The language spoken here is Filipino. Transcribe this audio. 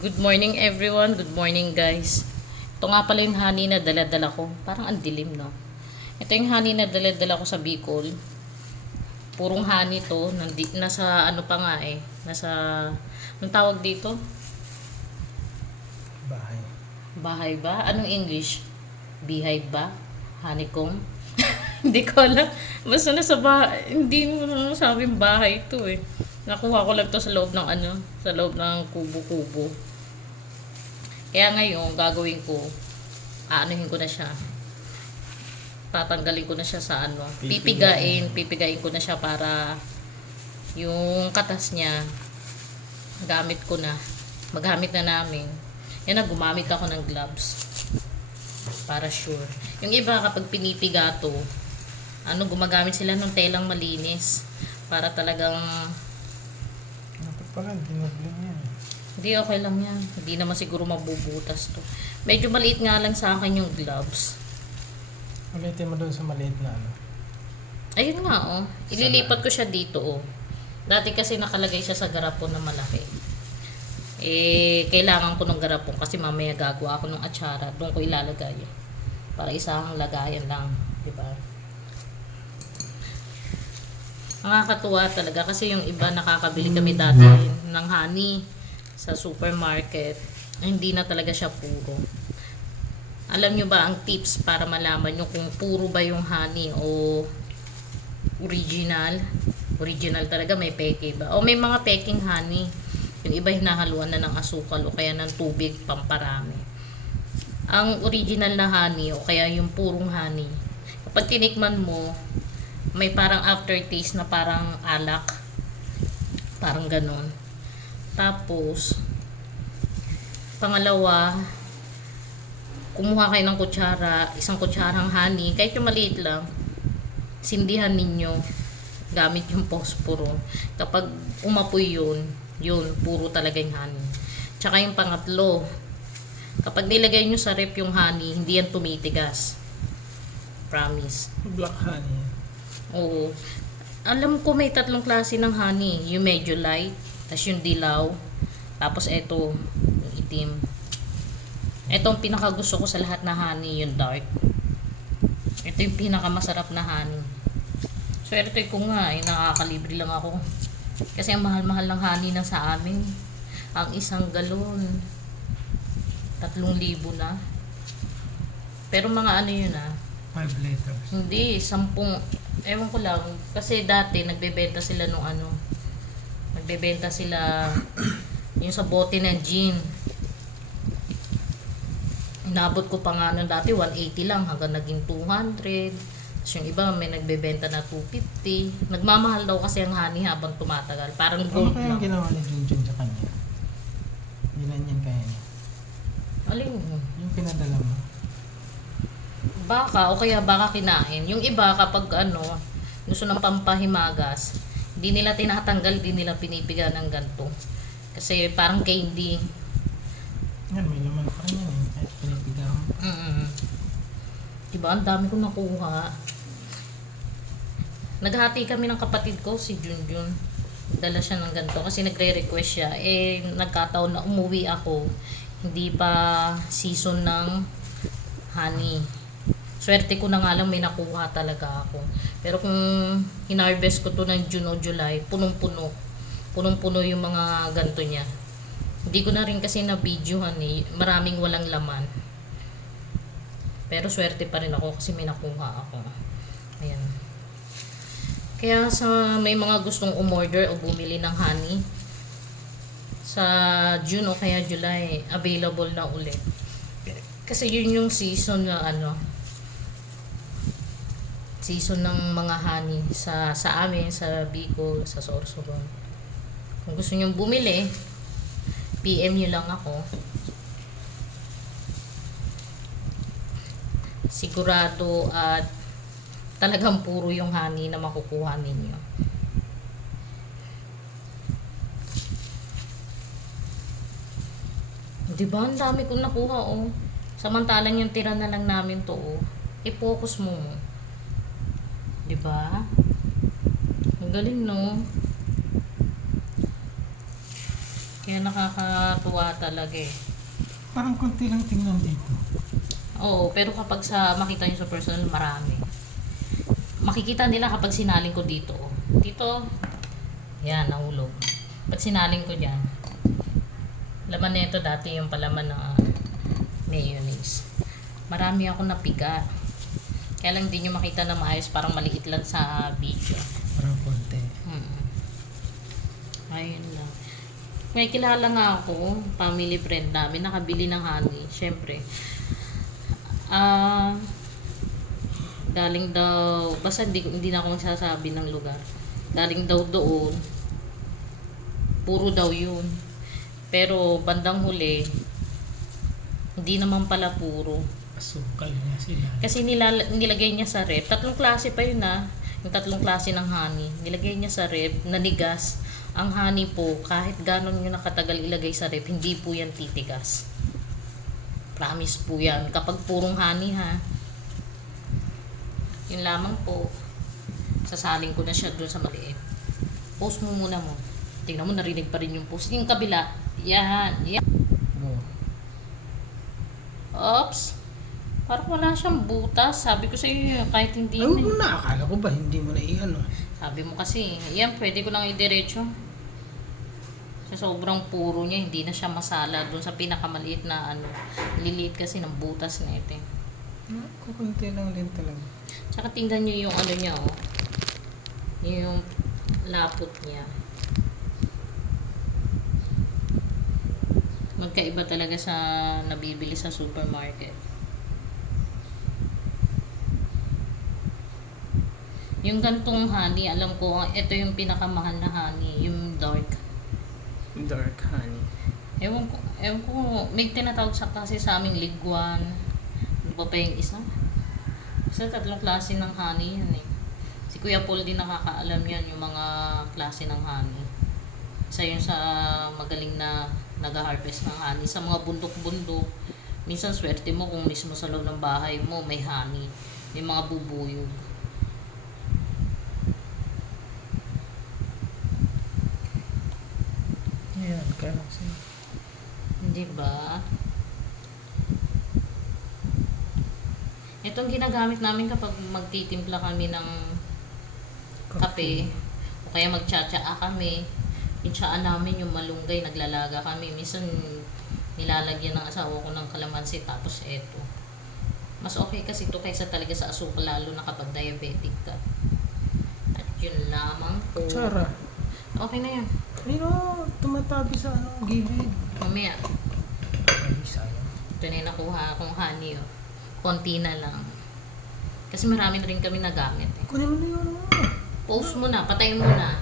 Good morning everyone, good morning guys. Ito nga pala yung honey na dala-dala ko. Parang ang dilim, no? Ito yung honey na dala-dala ko sa Bicol. Purong honey to, nasa ano pa nga eh. Nasa, anong tawag dito? Bahay. Bahay ba? Anong English? Beehive ba? Honeycomb? Hindi ko alam. Basta nasa bahay, hindi mo sabing bahay ito eh. Nakuha ko lang to sa loob ng ano, sa loob ng kubo-kubo. Kaya ngayon, gagawin ko, aanuhin ko na siya. Tatanggalin ko na siya sa ano, pipigain ko na siya para yung katas niya, magamit na namin. Yan na, gumamit ako ng gloves. Para sure. Yung iba kapag pinipiga to, gumagamit sila ng telang malinis. Para talagang Dapat pala, dinobling yan. hindi, okay lang yan. Hindi naman siguro mabubutas to. Medyo maliit nga lang sa akin yung gloves. Ulitin mo doon sa maliit na ano. Ayun nga, oh. Ililipat ko siya dito, oh. Dati kasi nakalagay siya sa garapon na malaki. Eh, kailangan ko ng garapon kasi mamaya gagawa ako ng atsara. Doon ko ilalagay. Para isang lagayan lang. Diba? Nakakatuwa talaga kasi yung iba nakakabili kami dati ng honey sa supermarket. Hindi na talaga siya puro. Alam nyo ba ang tips para malaman nyo kung puro ba yung honey o original? Original talaga, may peke ba? O may mga peking honey. Yung iba hinahaluan na ng asukal o kaya ng tubig pamparami. Ang original na honey o kaya yung purong honey, kapag tinikman mo, may parang aftertaste na parang alak. Parang ganon. Tapos, pangalawa, kumuha kayo ng kutsara, isang kutsarang honey, kahit yung maliit lang, sindihan ninyo gamit yung posporo. Kapag umapoy yun, puro talaga yung honey. Tsaka yung pangatlo, kapag nilagay nyo sa rep yung honey, hindi yan tumitigas. Promise. Black honey. Oo. Alam ko may tatlong klase ng honey. Yung medyo light, tas yung dilaw, tapos eto, yung itim. Ito ang pinakagusto ko sa lahat na honey, yung dark. Ito yung pinakamasarap na honey. Swerte ko nga, nakakalibre lang ako. Kasi ang mahal-mahal ng honey na sa amin. Ang isang galon, 3,000 na. Pero mga ano yun 5 liters. hindi, 10. Ewan ko lang. Kasi dati, nagbebenta sila nung nagbebenta sila yung sa bote ng gin. Inabot ko pa nga nun dati, 180 lang hanggang naging 200. Tapos yung iba may nagbebenta na 250. Nagmamahal daw kasi ang honey habang tumatagal. Parang Ano gold kaya lang. ginawa ni Junjun sa kanya? Ilan yan kaya niya? Alin mo? Yung pinadala mo. Baka o kaya baka kinain. Yung iba kapag gusto ng pampahimagas, hindi nila tinatanggal, hindi nila pinipiga ng ganito. Kasi parang candy. Yan, may laman pa rin yan eh. Kahit pinipiga mo. Diba? Ang dami kong nakuha. Naghati kami ng kapatid ko, si Junjun. Dala siya ng ganito kasi nagre-request siya. Eh, nagkataon na umuwi ako. Hindi pa season ng honey. Swerte ko na nga lang may nakuha talaga ako. Pero kung hinarvest ko to ng June o July, punong-puno. Punong-puno yung mga ganito niya. Hindi ko na rin kasi na-videohan eh. Maraming walang laman. Pero swerte pa rin ako kasi may nakuha ako. Ayan. Kaya sa may mga gustong umorder o bumili ng honey, sa June o kaya July, available na ulit. Kasi yun yung season na season ng mga honey sa amin, sa Bicol, sa Sorsogon. Kung gusto nyo bumili, PM nyo lang ako. Sigurado at talagang puro yung honey na makukuha ninyo. Diba? Ang dami kong nakuha, oh. Samantalang yung tira na lang namin to, oh. I-focus mo. Diba? Ang galing, no? Kaya nakakatuwa talaga eh. Parang konti lang tingnan dito. Oo, pero kapag makita nyo sa personal, marami. Makikita nila kapag sinaling ko dito. Dito, yan, nahulog. Pag sinaling ko dyan, laman na ito dati yung palaman ng mayonnaise. Marami ako napiga. Kaya lang hindi nyo makita na maayos, parang maliit lang sa video. Parang konti. Ayun lang. May kilala nga ako, family friend namin, nakabili ng honey. Siyempre, galing daw, basta hindi na ako magsasabi ng lugar. Galing daw doon, puro daw yun. Pero bandang huli, hindi naman pala puro. Asukal nga sila. Kasi nilagay niya sa rep. 3 klase pa yun yung 3 klase ng honey. Nilagay niya sa rep, nanigas. Ang honey po, kahit ganon nyo nakatagal ilagay sa rep, hindi po yan titigas. Promise po yan. Kapag purong honey ha. Yun lamang po. Sasaling ko na siya doon sa maliit. Post mo muna mo. Tingnan mo, narinig pa rin yung post. Yung kabila. Yan. Yan. Oops. Parang wala siyang butas. Sabi ko sa iyo, kahit hindi Ay, mo na. Akala ko ba hindi mo na i-ano? Sabi mo kasi, yan, pwede ko lang i-diretso. Sa sobrang puro niya, hindi na siya masala doon sa pinakamaliit na liliit kasi ng butas na ito. Kukunti lang din talaga. Tsaka tingnan niyo yung niya, oh. Yung lapot niya. Magkaiba talaga sa nabibili sa supermarket. Yung gantong honey, alam ko, ito yung pinakamahal na honey, yung dark. Dark honey. Ewan ko, may tinatawag sa kasi sa aming liguan. Ano ba yung isa? Isa 3 klase ng honey yan eh. Si Kuya Paul din nakakaalam yan, yung mga klase ng honey. Isa yun sa magaling na nag-harvest ng honey. Sa mga bundok-bundok, minsan swerte mo kung mismo sa loob ng bahay mo may honey. May mga bubuyog. Ayan, kaya kasi. Hindi ba? Itong ginagamit namin kapag magtitimpla kami ng kape o kaya magtsatsaa kami. Yung tsaa namin yung malunggay, naglalaga kami. Minsan nilalagyan ng asawa ko ng kalamansi tapos eto. Mas okay kasi ito kaysa talaga sa asukal, lalo na kapag diabetic ka. At yun lamang po. Tsara. Okay na yan. Ayun o, tumatabi sa gilid. Mamaya, Ay, sayang. ito na yung nakuha akong honey. Oh. Konti na lang. Kasi marami na rin kami nagamit. Eh. Kunin mo na yun. Post mo na, patayin mo na.